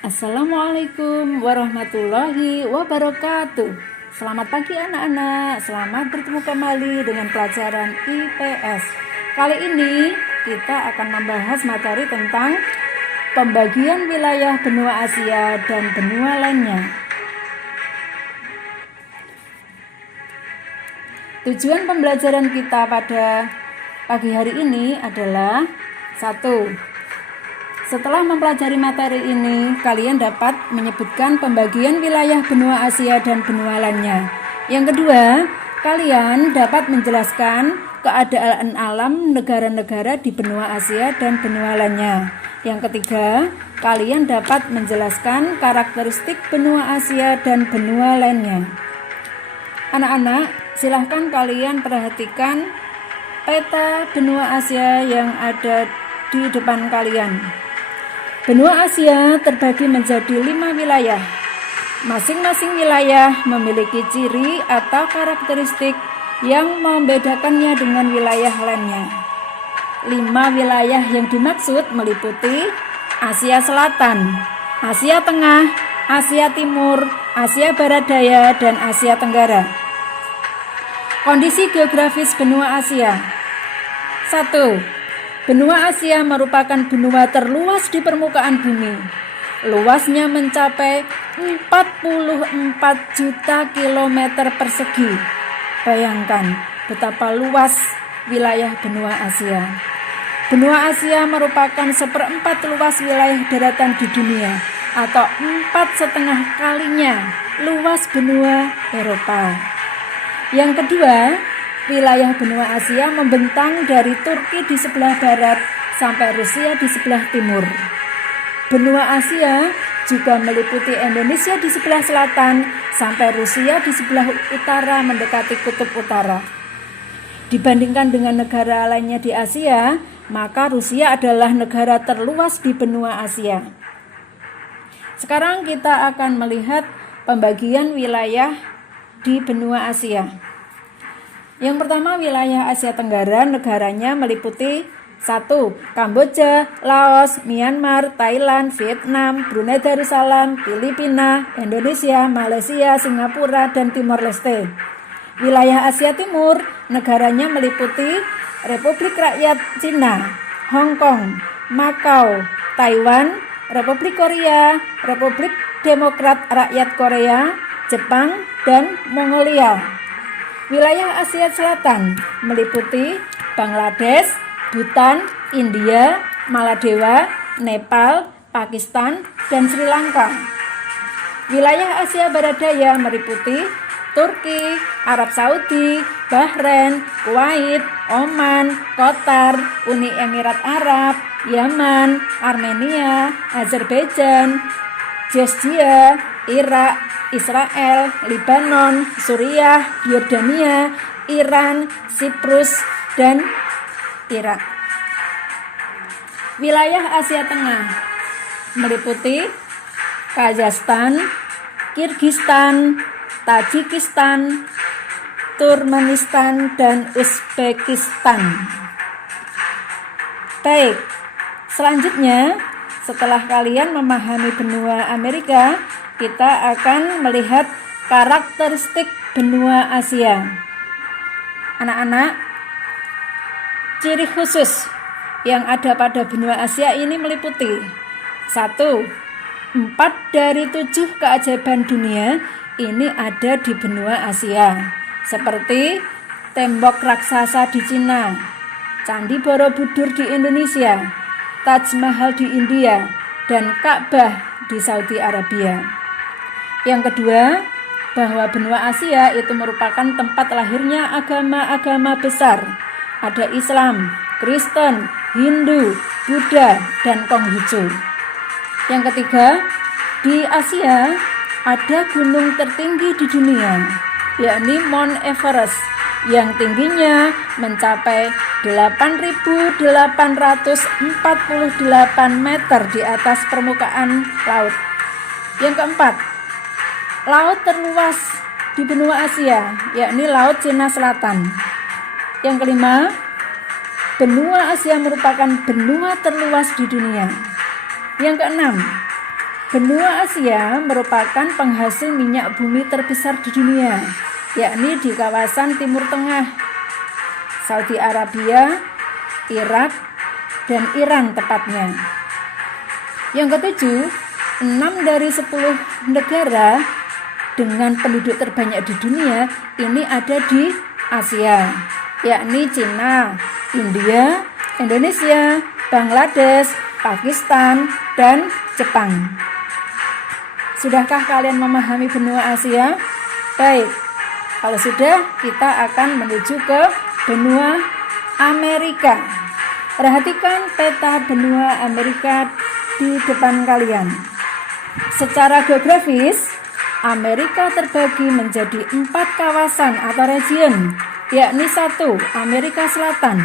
Assalamualaikum warahmatullahi wabarakatuh. Selamat pagi anak-anak, selamat bertemu kembali dengan pelajaran IPS. Kali ini kita akan membahas materi tentang pembagian wilayah benua Asia dan benua lainnya. Tujuan pembelajaran kita pada pagi hari ini adalah 1. Setelah mempelajari materi ini, kalian dapat menyebutkan pembagian wilayah benua Asia dan benua lainnya. Yang kedua, kalian dapat menjelaskan keadaan alam negara-negara di benua Asia dan benua lainnya. Yang ketiga, kalian dapat menjelaskan karakteristik benua Asia dan benua lainnya. Anak-anak, silahkan kalian perhatikan peta benua Asia yang ada di depan kalian. Benua Asia terbagi menjadi 5 wilayah. Masing-masing wilayah memiliki ciri atau karakteristik yang membedakannya dengan wilayah lainnya. 5 wilayah yang dimaksud meliputi Asia Selatan, Asia Tengah, Asia Timur, Asia Barat Daya, dan Asia Tenggara. Kondisi geografis benua Asia. 1. Benua Asia merupakan benua terluas di permukaan bumi. Luasnya mencapai 44 juta kilometer persegi. Bayangkan betapa luas wilayah benua Asia. Benua Asia merupakan 1/4 luas wilayah daratan di dunia, atau 4,5 kalinya luas benua Eropa. Yang kedua, wilayah benua Asia membentang dari Turki di sebelah barat sampai Rusia di sebelah timur. Benua Asia juga meliputi Indonesia di sebelah selatan sampai Rusia di sebelah utara mendekati kutub utara. Dibandingkan dengan negara lainnya di Asia, maka Rusia adalah negara terluas di benua Asia. Sekarang kita akan melihat pembagian wilayah di benua Asia. Yang pertama, wilayah Asia Tenggara, negaranya meliputi 1. Kamboja, Laos, Myanmar, Thailand, Vietnam, Brunei Darussalam, Filipina, Indonesia, Malaysia, Singapura, dan Timor Leste. Wilayah Asia Timur, negaranya meliputi Republik Rakyat Cina, Hong Kong, Makau, Taiwan, Republik Korea, Republik Demokrat Rakyat Korea, Jepang, dan Mongolia. Wilayah Asia Selatan meliputi Bangladesh, Bhutan, India, Maladewa, Nepal, Pakistan, dan Sri Lanka. Wilayah Asia Barat Daya meliputi Turki, Arab Saudi, Bahrain, Kuwait, Oman, Qatar, Uni Emirat Arab, Yaman, Armenia, Azerbaijan, Georgia, Irak, Israel, Lebanon, Suriah, Yordania, Iran, Siprus, dan Irak. Wilayah Asia Tengah meliputi Kazakhstan, Kirgistan, Tajikistan, Turkmenistan, dan Uzbekistan. Baik, selanjutnya setelah kalian memahami benua Amerika, kita akan melihat karakteristik benua Asia. Anak-anak, ciri khusus yang ada pada benua Asia ini meliputi 1. 4 dari 7 keajaiban dunia ini ada di benua Asia, seperti tembok raksasa di Cina, Candi Borobudur di Indonesia, Taj Mahal di India, dan Ka'bah di Saudi Arabia. Yang kedua, bahwa benua Asia itu merupakan tempat lahirnya agama-agama besar. Ada Islam, Kristen, Hindu, Buddha, dan Konghucu. Yang ketiga, di Asia ada gunung tertinggi di dunia, yakni Mount Everest, yang tingginya mencapai 8.848 meter di atas permukaan laut. Yang keempat, laut terluas di benua Asia, yakni Laut Cina Selatan. Yang kelima, benua Asia merupakan benua terluas di dunia. Yang keenam, Benua Asia merupakan penghasil minyak bumi terbesar di dunia, yakni di kawasan Timur Tengah, Saudi Arabia, Irak, dan Iran tepatnya. Yang ketujuh, 6 dari 10 negara dengan penduduk terbanyak di dunia ini ada di Asia, yakni Cina, India, Indonesia, Bangladesh, Pakistan, dan Jepang. Sudahkah kalian memahami benua Asia? Baik, kalau sudah, kita akan menuju ke benua Amerika. Perhatikan peta benua Amerika di depan kalian. Secara geografis, Amerika terbagi menjadi 4 kawasan atau region, yakni 1. Amerika Selatan,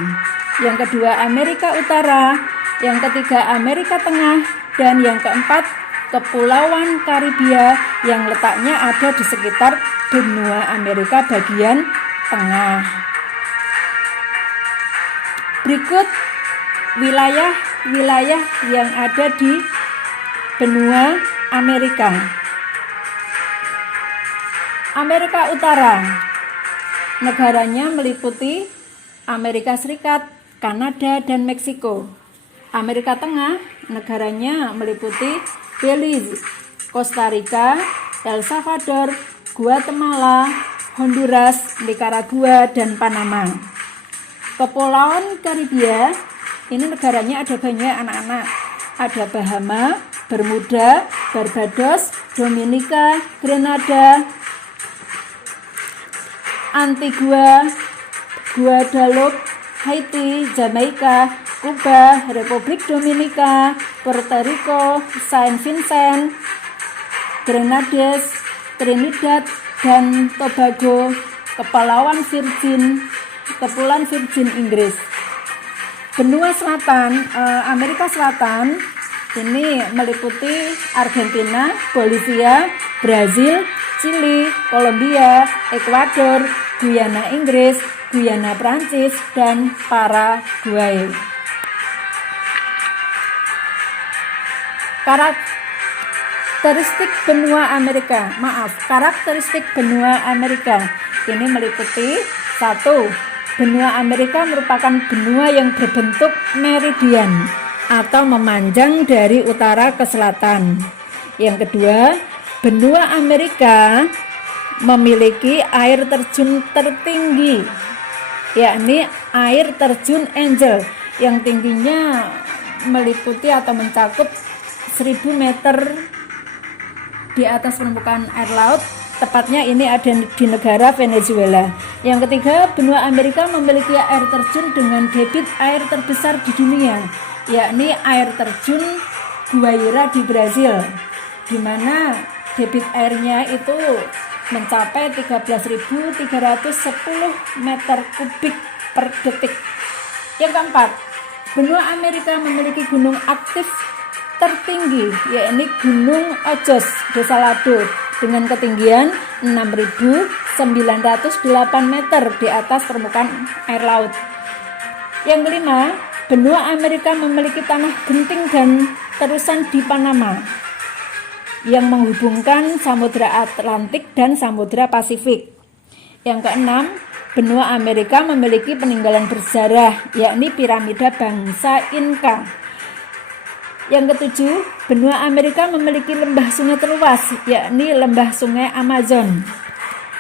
yang kedua Amerika Utara, yang ketiga Amerika Tengah, dan yang keempat Kepulauan Karibia yang letaknya ada di sekitar benua Amerika bagian tengah. Berikut wilayah-wilayah yang ada di benua Amerika. Amerika Utara, negaranya meliputi Amerika Serikat, Kanada, dan Meksiko. Amerika Tengah, negaranya meliputi Belize, Costa Rica, El Salvador, Guatemala, Honduras, Nicaragua, dan Panama. Kepulauan Karibia, ini negaranya ada banyak anak-anak. Ada Bahama, Bermuda, Barbados, Dominika, Grenada, Antigua, Guadeloupe, Haiti, Jamaika, Kuba, Republik Dominika, Puerto Rico, Saint Vincent, Grenadines, Trinidad dan Tobago, Kepulauan Virgin Inggris. Benua Selatan, Amerika Selatan ini meliputi Argentina, Bolivia, Brazil, Chili, Kolombia, Ekuador, Guyana Inggris, Guyana Prancis, dan Paraguay. Karakteristik benua Amerika ini meliputi 1. Benua Amerika merupakan benua yang berbentuk meridian atau memanjang dari utara ke selatan. Yang kedua, benua Amerika memiliki air terjun tertinggi, yakni air terjun Angel yang tingginya meliputi atau mencakup 1000 meter di atas permukaan air laut. Tepatnya ini ada di negara Venezuela. Yang ketiga, benua Amerika memiliki air terjun dengan debit air terbesar di dunia, yakni air terjun Guaíra di Brazil, di mana debit airnya itu mencapai 13.310 meter kubik per detik. Yang keempat, benua Amerika memiliki gunung aktif tertinggi, yakni Gunung Ojos de Salado dengan ketinggian 6.908 meter di atas permukaan air laut. Yang kelima, benua Amerika memiliki tanah genting dan terusan di Panama yang menghubungkan Samudra Atlantik dan Samudra Pasifik. Yang keenam, benua Amerika memiliki peninggalan bersejarah, yakni piramida bangsa Inka. Yang ketujuh, benua Amerika memiliki lembah sungai terluas, yakni lembah sungai Amazon,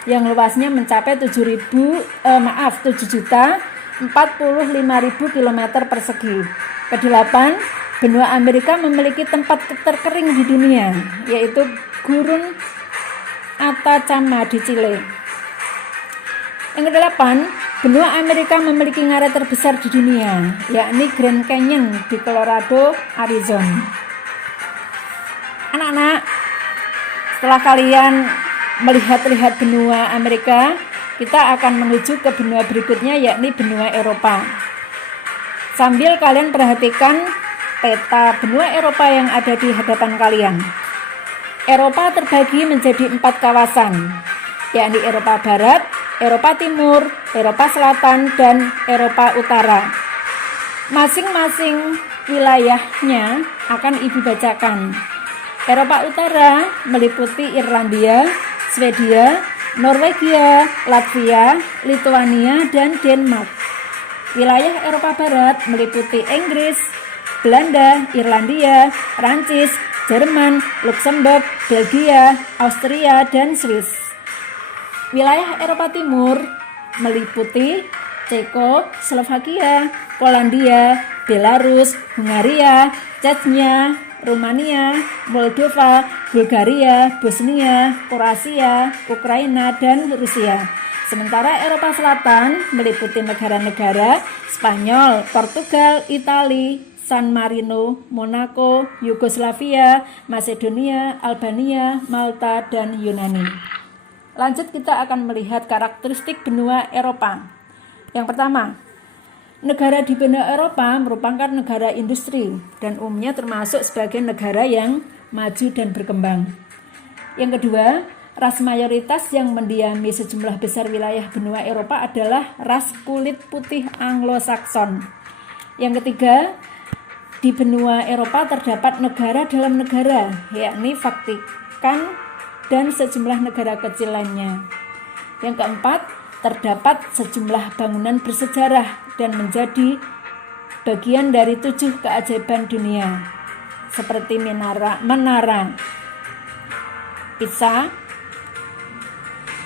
yang luasnya mencapai 7.045.000 km persegi. Kedelapan, benua Amerika memiliki tempat terkering di dunia, yaitu Gurun Atacama di Chile. Yang kedelapan, benua Amerika memiliki ngarai terbesar di dunia, yakni Grand Canyon di Colorado, Arizona. Anak-anak, setelah kalian melihat-lihat benua Amerika, kita akan menuju ke benua berikutnya, yakni benua Eropa. Sambil kalian perhatikan peta benua Eropa yang ada di hadapan kalian. Eropa terbagi menjadi 4 kawasan, yakni Eropa Barat, Eropa Timur, Eropa Selatan, dan Eropa Utara. Masing-masing wilayahnya akan Ibu bacakan. Eropa Utara meliputi Irlandia, Swedia, Norwegia, Latvia, Lituania, dan Denmark. Wilayah Eropa Barat meliputi Inggris, Belanda, Irlandia, Prancis, Jerman, Luksemburg, Belgia, Austria, dan Swiss. Wilayah Eropa Timur meliputi Ceko, Slovakia, Polandia, Belarus, Hungaria, Chechnya, Rumania, Moldova, Bulgaria, Bosnia, Kroasia, Ukraina, dan Rusia. Sementara Eropa Selatan meliputi negara-negara Spanyol, Portugal, Italia, San Marino, Monaco, Yugoslavia, Macedonia, Albania, Malta, dan Yunani. Lanjut kita akan melihat karakteristik benua Eropa. Yang pertama, negara di benua Eropa merupakan negara industri dan umumnya termasuk sebagai negara yang maju dan berkembang. Yang kedua, ras mayoritas yang mendiami sejumlah besar wilayah benua Eropa adalah ras kulit putih Anglo-Sakson. Yang ketiga, di benua Eropa terdapat negara dalam negara, yakni Vatikan dan sejumlah negara kecil lainnya. Yang keempat, terdapat sejumlah bangunan bersejarah dan menjadi bagian dari 7 keajaiban dunia, seperti Menara Pisa.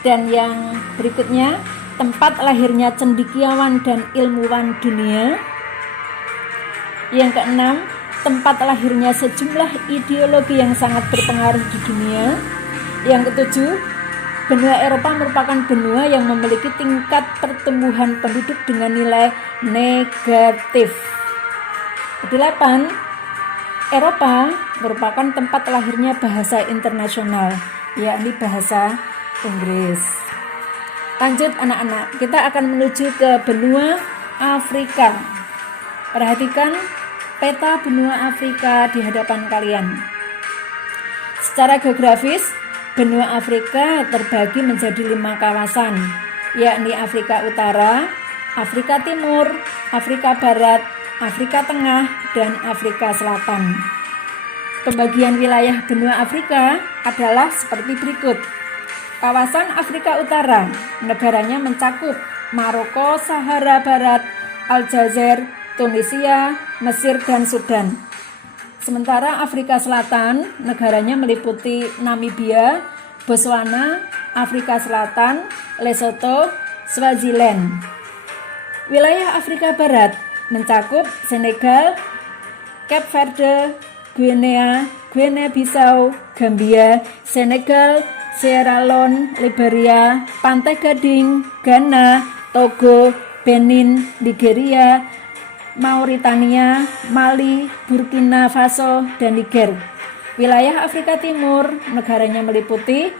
Dan yang berikutnya, tempat lahirnya cendekiawan dan ilmuwan dunia. Yang keenam, tempat lahirnya sejumlah ideologi yang sangat berpengaruh di dunia. Yang ketujuh, benua Eropa merupakan benua yang memiliki tingkat pertumbuhan penduduk dengan nilai negatif. Kedelapan, Eropa merupakan tempat lahirnya bahasa internasional, yakni bahasa Inggris. Lanjut anak-anak, kita akan menuju ke benua Afrika. Perhatikan peta benua Afrika di hadapan kalian. Secara geografis, benua Afrika terbagi menjadi 5 kawasan, yakni Afrika Utara, Afrika Timur, Afrika Barat, Afrika Tengah, dan Afrika Selatan. Pembagian wilayah benua Afrika adalah seperti berikut. Kawasan Afrika Utara, negaranya mencakup Maroko, Sahara Barat, Aljazair, Tunisia, Mesir, dan Sudan. Sementara Afrika Selatan, negaranya meliputi Namibia, Botswana, Afrika Selatan, Lesotho, Swaziland. Wilayah Afrika Barat mencakup Senegal, Cape Verde, Guinea-Bissau, Gambia, Senegal, Sierra Leone, Liberia, Pantai Gading, Ghana, Togo, Benin, Nigeria, Mauritania, Mali, Burkina Faso, dan Niger. Wilayah Afrika Timur, negaranya meliputi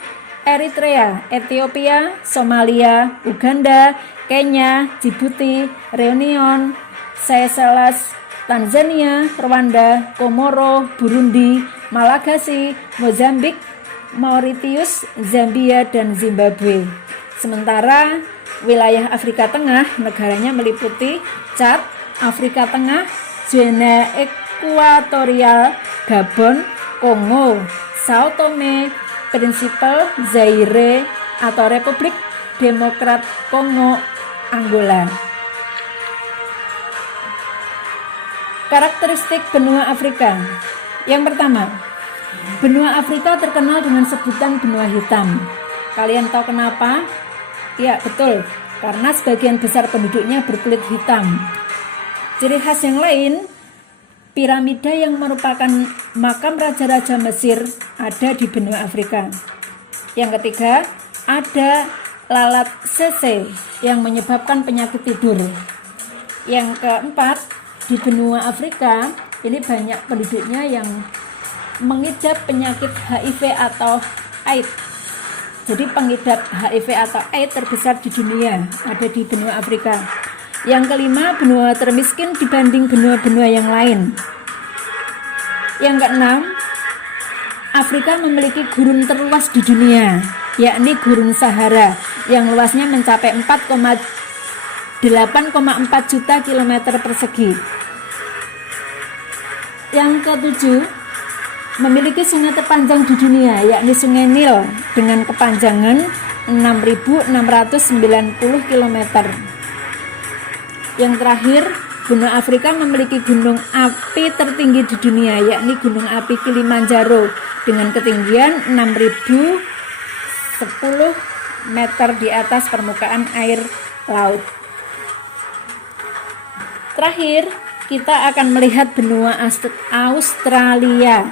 Eritrea, Ethiopia, Somalia, Uganda, Kenya, Djibouti, Reunion, Seychelles, Tanzania, Rwanda, Komoro, Burundi, Malagasy, Mozambik, Mauritius, Zambia, dan Zimbabwe. Sementara wilayah Afrika Tengah, negaranya meliputi Chad, Afrika Tengah, Guinea Ekuatorial, Gabon, Kongo, Sao Tome, Principe, Zaire atau Republik Demokrat Kongo, Angola. Karakteristik benua Afrika. Yang pertama, benua Afrika terkenal dengan sebutan benua hitam. Kalian tahu kenapa? Ya, betul. Karena sebagian besar penduduknya berkulit hitam. Ciri khas yang lain, piramida yang merupakan makam raja-raja Mesir ada di benua Afrika. Yang ketiga, ada lalat sese yang menyebabkan penyakit tidur. Yang keempat, di benua Afrika ini banyak penduduknya yang mengidap penyakit HIV atau AIDS. Jadi pengidap HIV atau AIDS terbesar di dunia ada di benua Afrika. Yang kelima, benua termiskin dibanding benua-benua yang lain. Yang keenam, Afrika memiliki gurun terluas di dunia, yakni Gurun Sahara, yang luasnya mencapai 8,4 juta kilometer persegi. Yang ketujuh, memiliki sungai terpanjang di dunia, yakni Sungai Nil dengan kepanjangan 6.690 km. Yang terakhir, benua Afrika memiliki gunung api tertinggi di dunia, yakni Gunung Api Kilimanjaro dengan ketinggian 6.010 meter di atas permukaan air laut. Terakhir, kita akan melihat benua Australia.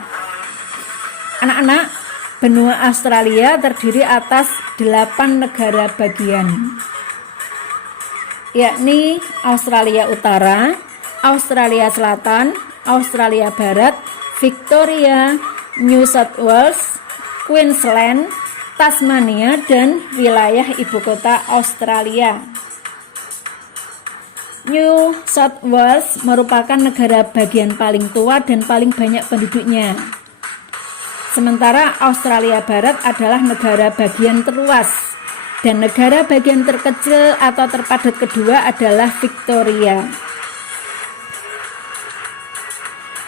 Anak-anak, benua Australia terdiri atas 8 negara bagian, yakni Australia Utara, Australia Selatan, Australia Barat, Victoria, New South Wales, Queensland, Tasmania, dan wilayah ibu kota Australia. New South Wales merupakan negara bagian paling tua dan paling banyak penduduknya. Sementara Australia Barat adalah negara bagian terluas, dan negara bagian terkecil atau terpadat kedua adalah Victoria.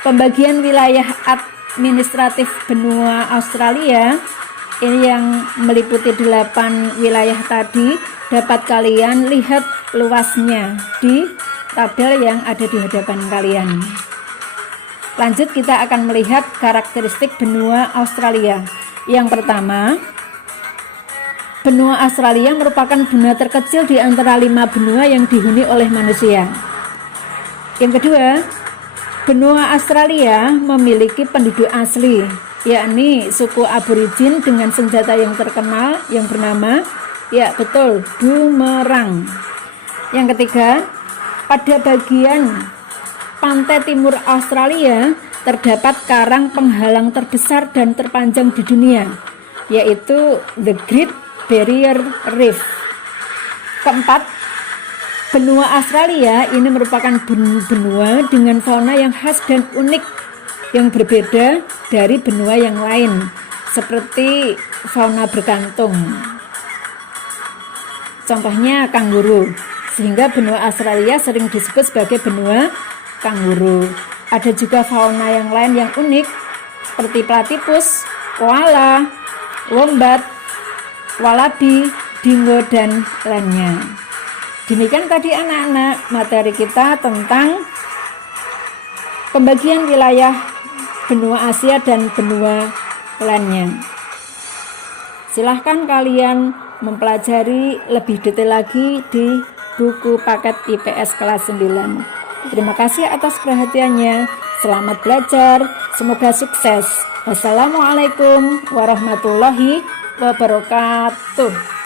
Pembagian wilayah administratif benua Australia ini yang meliputi 8 wilayah tadi dapat kalian lihat luasnya di tabel yang ada di hadapan kalian. Lanjut, kita akan melihat karakteristik benua Australia. Yang pertama, benua Australia merupakan benua terkecil di antara 5 benua yang dihuni oleh manusia. Yang kedua, benua Australia memiliki penduduk asli, yakni suku Aborigin dengan senjata yang terkenal yang bernama, ya betul, bumerang. Yang ketiga, pada bagian pantai timur Australia terdapat karang penghalang terbesar dan terpanjang di dunia, yaitu The Great Barrier Reef. Keempat, benua Australia ini merupakan benua dengan fauna yang khas dan unik yang berbeda dari benua yang lain, seperti fauna berkantung. Contohnya kanguru, sehingga benua Australia sering disebut sebagai benua kanguru. Ada juga fauna yang lain yang unik seperti platypus, koala, wombat, wallaby, dingo, dan lainnya. Demikian tadi anak-anak materi kita tentang pembagian wilayah benua Asia dan benua lainnya. Silahkan kalian mempelajari lebih detail lagi di buku paket IPS kelas 9. Terima kasih atas perhatiannya. Selamat belajar. Semoga sukses. Wassalamualaikum warahmatullahi wabarakatuh.